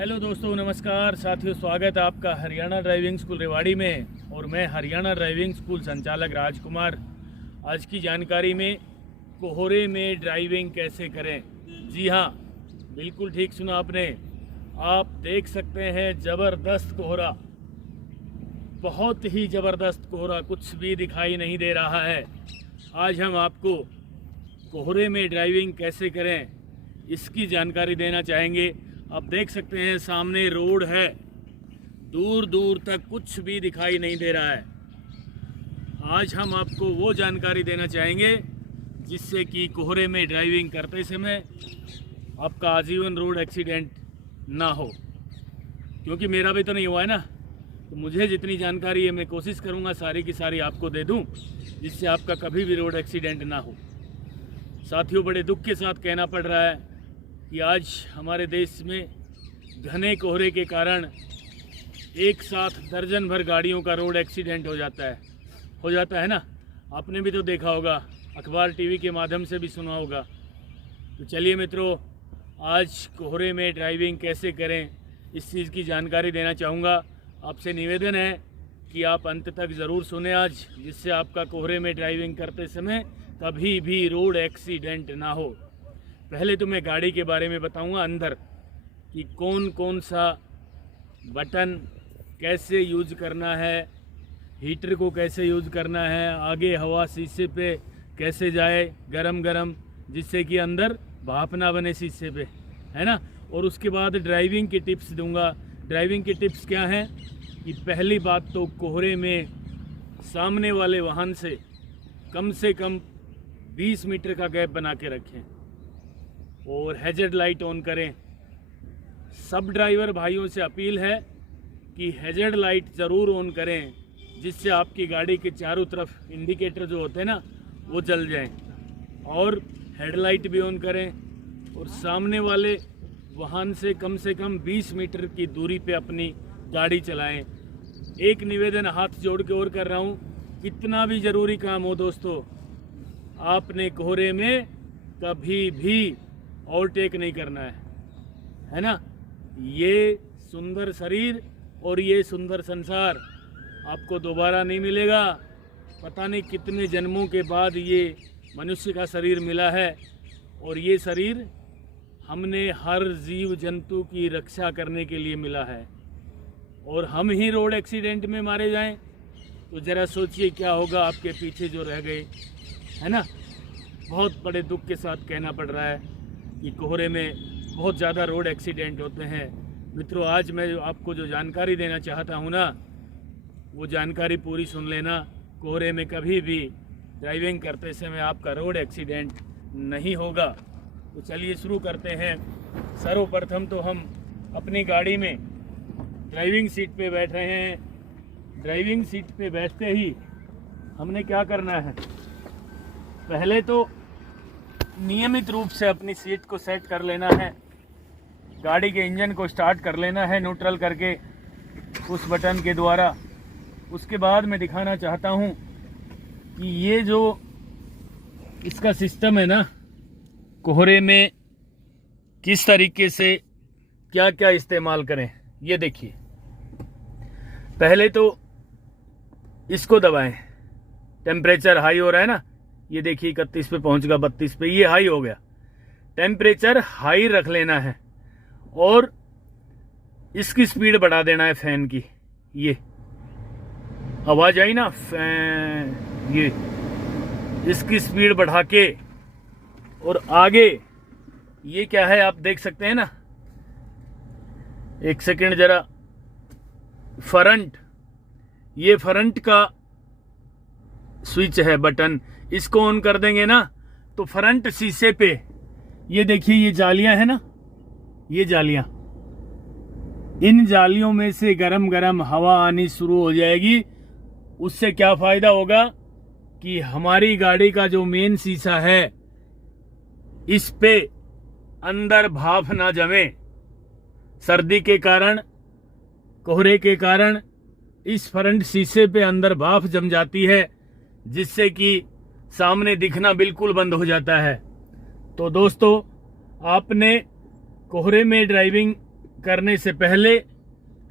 Hello दोस्तों, नमस्कार साथियों, स्वागत है आपका हरियाणा ड्राइविंग स्कूल रेवाड़ी में। और मैं हरियाणा ड्राइविंग स्कूल संचालक राजकुमार। आज की जानकारी में कोहरे में ड्राइविंग कैसे करें। जी हाँ, बिल्कुल ठीक सुना आपने। आप देख सकते हैं ज़बरदस्त कोहरा, बहुत ही ज़बरदस्त कोहरा, कुछ भी दिखाई नहीं दे रहा है। आज हम आपको कोहरे में ड्राइविंग कैसे करें इसकी जानकारी देना चाहेंगे। आप देख सकते हैं सामने रोड है, दूर दूर तक कुछ भी दिखाई नहीं दे रहा है। आज हम आपको वो जानकारी देना चाहेंगे जिससे कि कोहरे में ड्राइविंग करते समय आपका आजीवन रोड एक्सीडेंट ना हो, क्योंकि मेरा भी तो नहीं हुआ है ना। तो मुझे जितनी जानकारी है मैं कोशिश करूंगा सारी की सारी आपको दे दूं, जिससे आपका कभी भी रोड एक्सीडेंट ना हो। साथियों, बड़े दुख के साथ कहना पड़ रहा है कि आज हमारे देश में घने कोहरे के कारण एक साथ दर्जन भर गाड़ियों का रोड एक्सीडेंट हो जाता है ना। आपने भी तो देखा होगा, अखबार टीवी के माध्यम से भी सुना होगा। तो चलिए मित्रों, आज कोहरे में ड्राइविंग कैसे करें इस चीज़ की जानकारी देना चाहूँगा। आपसे निवेदन है कि आप अंत तक ज़रूर सुने आज, जिससे आपका कोहरे में ड्राइविंग करते समय कभी भी रोड एक्सीडेंट ना हो। पहले तो मैं गाड़ी के बारे में बताऊंगा अंदर कि कौन कौन सा बटन कैसे यूज करना है, हीटर को कैसे यूज करना है, आगे हवा शीशे पे कैसे जाए गरम गरम, जिससे कि अंदर भाप ना बने शीशे पे, है ना। और उसके बाद ड्राइविंग की टिप्स दूंगा। ड्राइविंग की टिप्स क्या हैं कि पहली बात तो कोहरे में सामने वाले वाहन से कम 20 मीटर का गैप बना के रखें और हैजर्ड लाइट ऑन करें। सब ड्राइवर भाइयों से अपील है कि हैजर्ड लाइट ज़रूर ऑन करें, जिससे आपकी गाड़ी के चारों तरफ इंडिकेटर जो होते हैं ना वो जल जाएं। और हेडलाइट भी ऑन करें और सामने वाले वाहन से कम 20 मीटर की दूरी पे अपनी गाड़ी चलाएं। एक निवेदन हाथ जोड़ के और कर रहा हूँ, कितना भी ज़रूरी काम हो दोस्तों, आपने कोहरे में कभी भी ओवरटेक नहीं करना है ना। ये सुंदर शरीर और ये सुंदर संसार आपको दोबारा नहीं मिलेगा। पता नहीं कितने जन्मों के बाद ये मनुष्य का शरीर मिला है, और ये शरीर हमने हर जीव जंतु की रक्षा करने के लिए मिला है। और हम ही रोड एक्सीडेंट में मारे जाएं तो ज़रा सोचिए क्या होगा आपके पीछे जो रह गए, है ना। बहुत बड़े दुख के साथ कहना पड़ रहा है कि कोहरे में बहुत ज़्यादा रोड एक्सीडेंट होते हैं। मित्रों, आज मैं आपको जो जानकारी देना चाहता हूँ ना, वो जानकारी पूरी सुन लेना। कोहरे में कभी भी ड्राइविंग करते समय आपका रोड एक्सीडेंट नहीं होगा। तो चलिए शुरू करते हैं। सर्वप्रथम तो हम अपनी गाड़ी में ड्राइविंग सीट पे बैठ रहे हैं। ड्राइविंग सीट पे बैठते ही हमने क्या करना है, पहले तो नियमित रूप से अपनी सीट को सेट कर लेना है। गाड़ी के इंजन को स्टार्ट कर लेना है न्यूट्रल करके उस बटन के द्वारा। उसके बाद मैं दिखाना चाहता हूँ कि ये जो इसका सिस्टम है ना, कोहरे में किस तरीके से क्या क्या इस्तेमाल करें। ये देखिए, पहले तो इसको दबाएं, टेम्परेचर हाई हो रहा है ना, ये देखिए 31 पे पहुंच गया, 32 पे, ये हाई हो गया। टेम्परेचर हाई रख लेना है और इसकी स्पीड बढ़ा देना है फैन की। ये आवाज आई ना, फैन, ये इसकी स्पीड बढ़ा के, और आगे ये क्या है आप देख सकते हैं ना, एक सेकेंड जरा, फ्रंट, ये फ्रंट का स्विच है, बटन, इसको ऑन कर देंगे ना तो फ्रंट शीशे पे ये देखिए, ये जालियां है ना, ये जालियां, इन जालियों में से गरम गरम हवा आनी शुरू हो जाएगी। उससे क्या फायदा होगा कि हमारी गाड़ी का जो मेन शीशा है इस पे अंदर भाप ना जमे। सर्दी के कारण, कोहरे के कारण इस फ्रंट शीशे पे अंदर भाप जम जाती है, जिससे कि सामने दिखना बिल्कुल बंद हो जाता है। तो दोस्तों, आपने कोहरे में ड्राइविंग करने से पहले,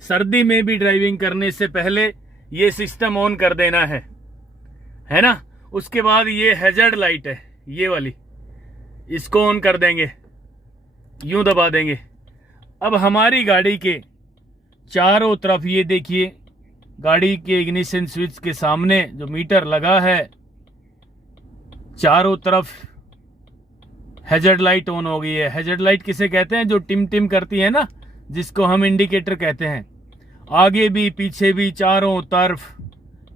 सर्दी में भी ड्राइविंग करने से पहले ये सिस्टम ऑन कर देना है ना। उसके बाद ये हैजर्ड लाइट है, ये वाली, इसको ऑन कर देंगे, यूं दबा देंगे। अब हमारी गाड़ी के चारों तरफ ये देखिए, गाड़ी के इग्निशन स्विच के सामने जो मीटर लगा है, चारों तरफ हैजर्ड लाइट ऑन हो गई है। हैजर्ड लाइट किसे कहते हैं? जो टिम टिम करती है ना, जिसको हम इंडिकेटर कहते हैं। आगे भी पीछे भी चारों तरफ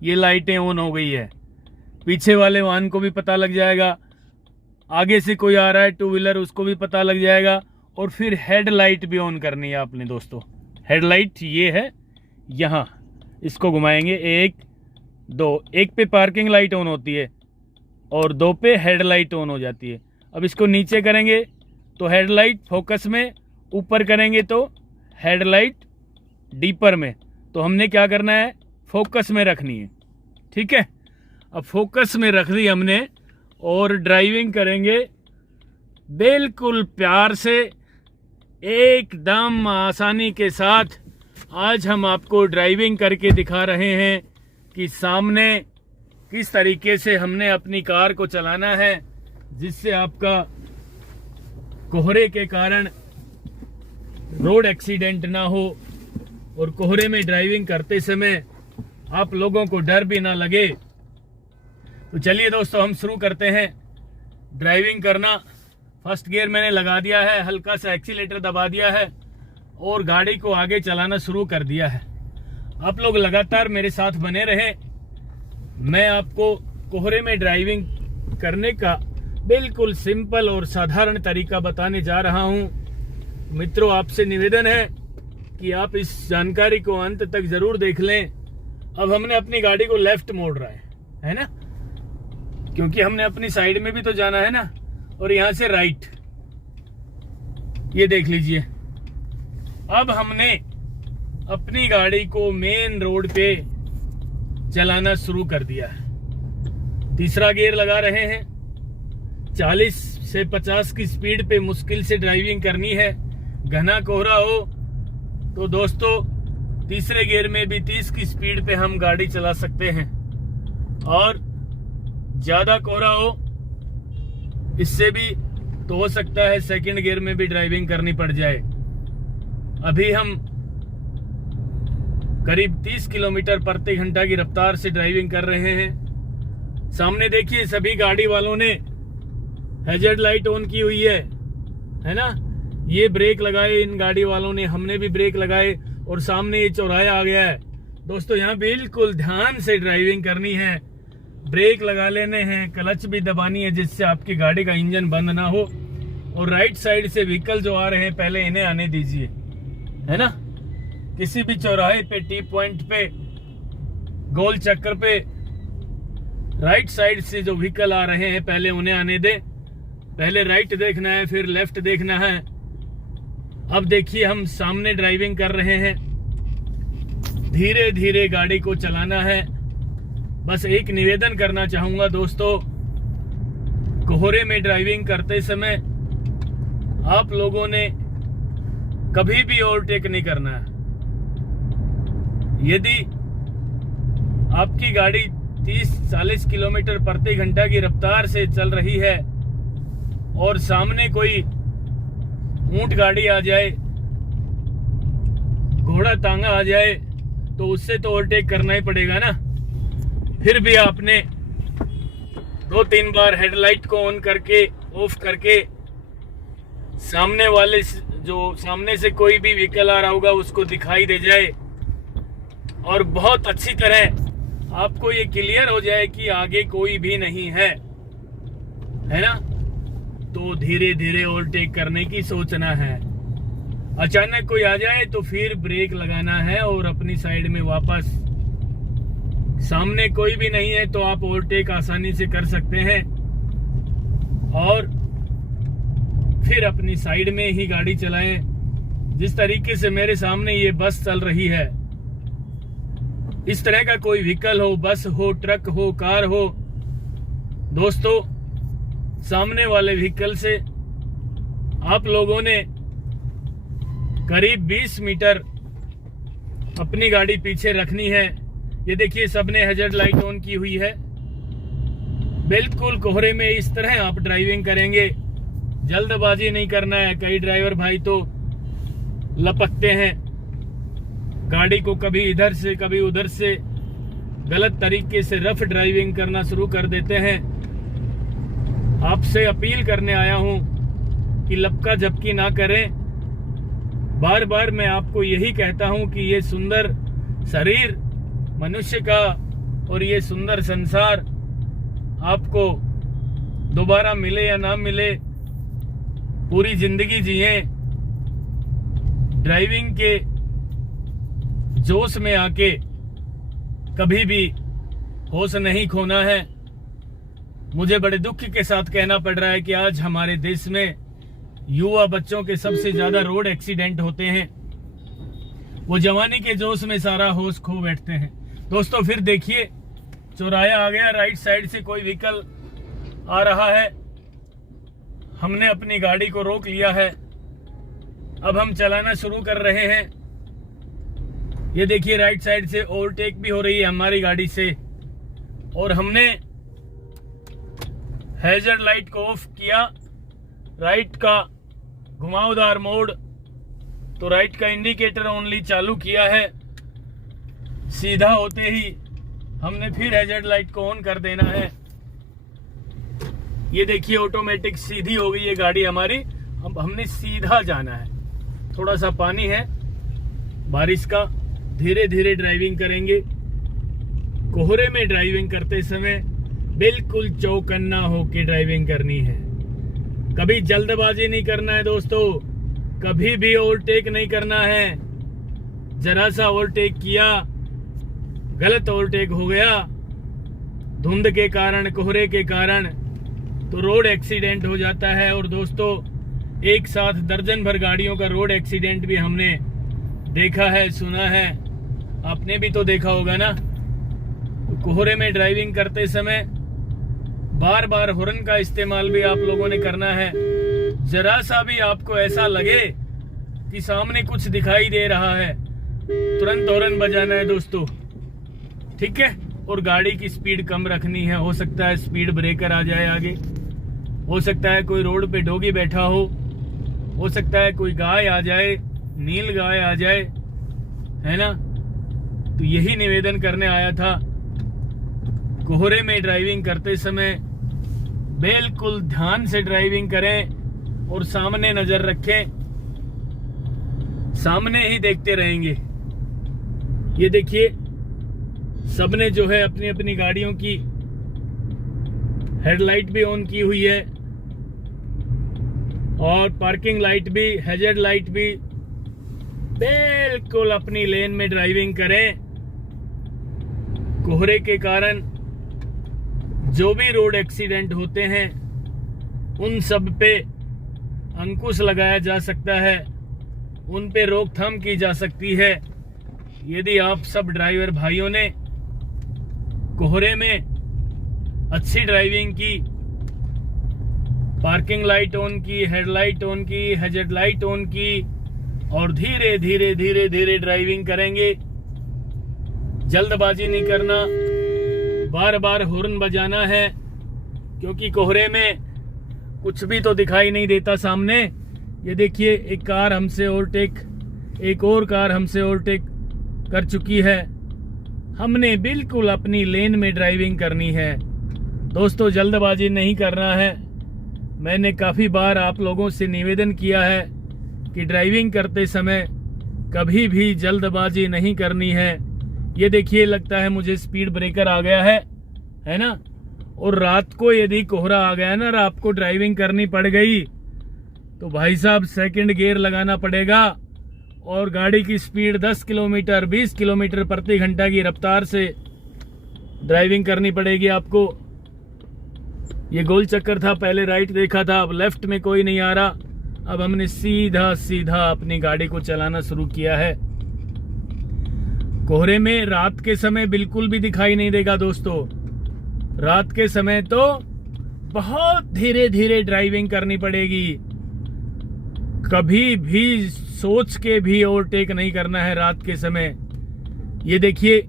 ये लाइटें ऑन हो गई है। पीछे वाले वाहन को भी पता लग जाएगा, आगे से कोई आ रहा है टू व्हीलर, उसको भी पता लग जाएगा। और फिर हेडलाइट भी ऑन करनी है आपने दोस्तों। हेडलाइट ये है, यहाँ इसको घुमाएंगे, 1 2, 1 पे पार्किंग लाइट ऑन होती है और 2 पे हेडलाइट ऑन हो जाती है। अब इसको नीचे करेंगे तो हेडलाइट फोकस में, ऊपर करेंगे तो हेडलाइट डीपर में। तो हमने क्या करना है? फोकस में रखनी है, ठीक है। अब फोकस में रख दी हमने और ड्राइविंग करेंगे बिल्कुल प्यार से, एकदम आसानी के साथ। आज हम आपको ड्राइविंग करके दिखा रहे हैं कि सामने किस तरीके से हमने अपनी कार को चलाना है, जिससे आपका कोहरे के कारण रोड एक्सीडेंट ना हो और कोहरे में ड्राइविंग करते समय आप लोगों को डर भी ना लगे। तो चलिए दोस्तों, हम शुरू करते हैं ड्राइविंग करना। फर्स्ट गियर मैंने लगा दिया है, हल्का सा एक्सीलेटर दबा दिया है और गाड़ी को आगे चलाना शुरू कर दिया है। आप लोग लगातार मेरे साथ बने रहें। मैं आपको कोहरे में ड्राइविंग करने का बिल्कुल सिंपल और साधारण तरीका बताने जा रहा हूं। मित्रों, आपसे निवेदन है कि आप इस जानकारी को अंत तक जरूर देख लें। अब हमने अपनी गाड़ी को लेफ्ट मोड़ रहा है ना, क्योंकि हमने अपनी साइड में भी तो जाना है ना। और यहां से राइट, ये देख लीजिए। अब हमने अपनी गाड़ी को मेन रोड पे चलाना शुरू कर दिया है। तीसरा गियर लगा रहे हैं। 40 से 50 की स्पीड पे मुश्किल से ड्राइविंग करनी है। घना कोहरा हो तो दोस्तों तीसरे गियर में भी 30 की स्पीड पे हम गाड़ी चला सकते हैं, और ज्यादा कोहरा हो इससे भी तो हो सकता है सेकंड गियर में भी ड्राइविंग करनी पड़ जाए। अभी हम करीब 30 किलोमीटर प्रति घंटा की रफ्तार से ड्राइविंग कर रहे हैं। सामने देखिए, सभी गाड़ी वालों ने हैजर्ड लाइट ऑन की हुई है ना। ये ब्रेक लगाए इन गाड़ी वालों ने, हमने भी ब्रेक लगाए और सामने ये चौराहा आ गया है। दोस्तों, यहाँ बिल्कुल ध्यान से ड्राइविंग करनी है। ब्रेक लगा लेने हैं, क्लच भी दबानी है, जिससे आपकी गाड़ी का इंजन बंद ना हो। और राइट साइड से व्हीकल जो आ रहे हैं पहले इन्हें आने दीजिए, है ना। किसी भी चौराहे पे, टी पॉइंट पे, गोल चक्कर पे राइट साइड से जो व्हीकल आ रहे हैं पहले उन्हें आने दे। पहले राइट देखना है, फिर लेफ्ट देखना है। अब देखिए, हम सामने ड्राइविंग कर रहे हैं। धीरे धीरे गाड़ी को चलाना है। बस एक निवेदन करना चाहूंगा दोस्तों, कोहरे में ड्राइविंग करते समय आप लोगों ने कभी भी ओवरटेक नहीं करना है। यदि आपकी गाड़ी 30-40 किलोमीटर प्रति घंटा की रफ्तार से चल रही है और सामने कोई ऊंट गाड़ी आ जाए, घोड़ा तांगा आ जाए, तो उससे तो ओवरटेक करना ही पड़ेगा ना। फिर भी आपने 2-3 बार हेडलाइट को ऑन करके, ऑफ करके, सामने वाले जो सामने से कोई भी व्हीकल आ रहा होगा उसको दिखाई दे जाए और बहुत अच्छी तरह आपको ये क्लियर हो जाए कि आगे कोई भी नहीं है ना, तो धीरे धीरे ओवरटेक करने की सोचना है। अचानक कोई आ जाए तो फिर ब्रेक लगाना है और अपनी साइड में वापस। सामने कोई भी नहीं है तो आप ओवरटेक आसानी से कर सकते हैं और फिर अपनी साइड में ही गाड़ी चलाएं। जिस तरीके से मेरे सामने ये बस चल रही है, इस तरह का कोई व्हीकल हो, बस हो, ट्रक हो, कार हो, दोस्तों सामने वाले व्हीकल से आप लोगों ने करीब 20 मीटर अपनी गाड़ी पीछे रखनी है। ये देखिए सबने हैजर्ड लाइट ऑन की हुई है। बिल्कुल कोहरे में इस तरह आप ड्राइविंग करेंगे, जल्दबाजी नहीं करना है। कई ड्राइवर भाई तो लपकते हैं गाड़ी को, कभी इधर से कभी उधर से, गलत तरीके से रफ ड्राइविंग करना शुरू कर देते हैं। आपसे अपील करने आया हूं कि लपका झपकी ना करें। बार बार मैं आपको यही कहता हूं कि ये सुंदर शरीर मनुष्य का और ये सुंदर संसार आपको दोबारा मिले या ना मिले, पूरी जिंदगी जिए। ड्राइविंग के जोश में आके कभी भी होश नहीं खोना है। मुझे बड़े दुख के साथ कहना पड़ रहा है कि आज हमारे देश में युवा बच्चों के सबसे ज्यादा रोड एक्सीडेंट होते हैं। वो जवानी के जोश में सारा होश खो बैठते हैं। दोस्तों फिर देखिए चौराया आ गया, राइट साइड से कोई व्हीकल आ रहा है। हमने अपनी गाड़ी को रोक लिया है, अब हम चलाना शुरू कर रहे हैं। ये देखिए राइट साइड से ओवरटेक भी हो रही है हमारी गाड़ी से, और हमने हैजर्ड लाइट को ऑफ किया। राइट का घुमावदार मोड, तो राइट का इंडिकेटर ओनली चालू किया है। सीधा होते ही हमने फिर हैजर्ड लाइट को ऑन कर देना है। ये देखिए ऑटोमेटिक सीधी हो गई है गाड़ी हमारी। अब हमने सीधा जाना है। थोड़ा सा पानी है बारिश का, धीरे धीरे ड्राइविंग करेंगे। कोहरे में ड्राइविंग करते समय बिल्कुल चौकन्ना होके ड्राइविंग करनी है। कभी जल्दबाजी नहीं करना है दोस्तों, कभी भी ओवरटेक नहीं करना है। जरा सा ओवरटेक किया, गलत ओवरटेक हो गया धुंध के कारण, कोहरे के कारण, तो रोड एक्सीडेंट हो जाता है। और दोस्तों एक साथ दर्जन भर गाड़ियों का रोड एक्सीडेंट भी हमने देखा है, सुना है। आपने भी तो देखा होगा ना। तो कोहरे में ड्राइविंग करते समय बार बार हॉर्न का इस्तेमाल भी आप लोगों ने करना है। जरा सा भी आपको ऐसा लगे कि सामने कुछ दिखाई दे रहा है, तुरंत हॉर्न बजाना है दोस्तों, ठीक है। और गाड़ी की स्पीड कम रखनी है। हो सकता है स्पीड ब्रेकर आ जाए आगे, हो सकता है कोई रोड पे डॉगी बैठा हो सकता है कोई गाय आ जाए, नील गाय आ जाए, है ना। तो यही निवेदन करने आया था। कोहरे में ड्राइविंग करते समय बिल्कुल ध्यान से ड्राइविंग करें और सामने नजर रखें, सामने ही देखते रहेंगे। ये देखिए सबने जो है अपनी अपनी गाड़ियों की हेडलाइट भी ऑन की हुई है और पार्किंग लाइट भी, हैजर्ड लाइट भी। बिल्कुल अपनी लेन में ड्राइविंग करें। कोहरे के कारण जो भी रोड एक्सीडेंट होते हैं उन सब पे अंकुश लगाया जा सकता है, उन पे रोकथाम की जा सकती है यदि आप सब ड्राइवर भाइयों ने कोहरे में अच्छी ड्राइविंग की, पार्किंग लाइट ऑन की, हेडलाइट ऑन की, हैजर्ड लाइट ऑन की और धीरे धीरे धीरे धीरे ड्राइविंग करेंगे। जल्दबाजी नहीं करना, बार बार हॉर्न बजाना है, क्योंकि कोहरे में कुछ भी तो दिखाई नहीं देता सामने। ये देखिए एक कार हमसे ओवरटेक, एक और कार हमसे ओवरटेक कर चुकी है। हमने बिल्कुल अपनी लेन में ड्राइविंग करनी है दोस्तों, जल्दबाजी नहीं करना है। मैंने काफ़ी बार आप लोगों से निवेदन किया है कि ड्राइविंग करते समय कभी भी जल्दबाजी नहीं करनी है। ये देखिए लगता है मुझे स्पीड ब्रेकर आ गया है ना। और रात को यदि कोहरा आ गया ना और आपको ड्राइविंग करनी पड़ गई तो भाई साहब सेकंड गियर लगाना पड़ेगा और गाड़ी की स्पीड 10 किलोमीटर 20 किलोमीटर प्रति घंटा की रफ्तार से ड्राइविंग करनी पड़ेगी आपको। ये गोल चक्कर था, पहले राइट देखा था, अब लेफ्ट में कोई नहीं आ रहा। अब हमने सीधा सीधा अपनी गाड़ी को चलाना शुरू किया है। कोहरे में रात के समय बिल्कुल भी दिखाई नहीं देगा दोस्तों। रात के समय तो बहुत धीरे धीरे ड्राइविंग करनी पड़ेगी। कभी भी सोच के भी ओवरटेक नहीं करना है रात के समय। ये देखिए,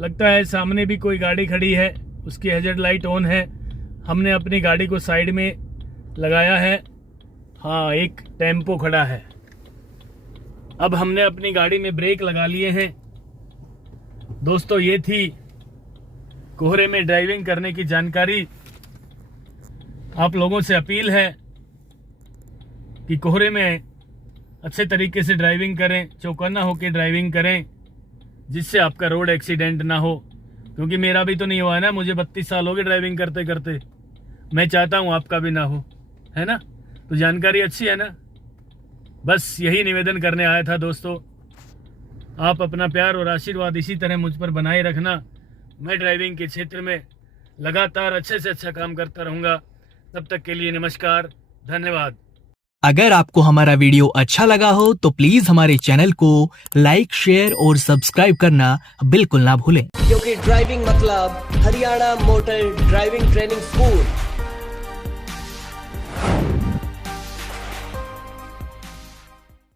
लगता है सामने भी कोई गाड़ी खड़ी है, उसकी हैजर्ड लाइट ऑन है। हमने अपनी गाड़ी को साइड में लगाया है। हाँ, एक टेम्पो खड़ा है। अब हमने अपनी गाड़ी में ब्रेक लगा लिए हैं। दोस्तों, ये थी कोहरे में ड्राइविंग करने की जानकारी। आप लोगों से अपील है कि कोहरे में अच्छे तरीके से ड्राइविंग करें, चौकन्ना होकर ड्राइविंग करें, जिससे आपका रोड एक्सीडेंट ना हो। क्योंकि मेरा भी तो नहीं हुआ है ना, मुझे 32 साल हो गए ड्राइविंग करते करते। मैं चाहता हूँ आपका भी ना हो, है ना। तो जानकारी अच्छी है ना। बस यही निवेदन करने आया था दोस्तों। आप अपना प्यार और आशीर्वाद इसी तरह मुझ पर बनाए रखना। मैं ड्राइविंग के क्षेत्र में लगातार अच्छे से अच्छा काम करता रहूँगा। तब तक के लिए नमस्कार, धन्यवाद। अगर आपको हमारा वीडियो अच्छा लगा हो तो प्लीज हमारे चैनल को लाइक, शेयर और सब्सक्राइब करना बिल्कुल ना भूलें। क्योंकि ड्राइविंग मतलब Haryana motor driving training school.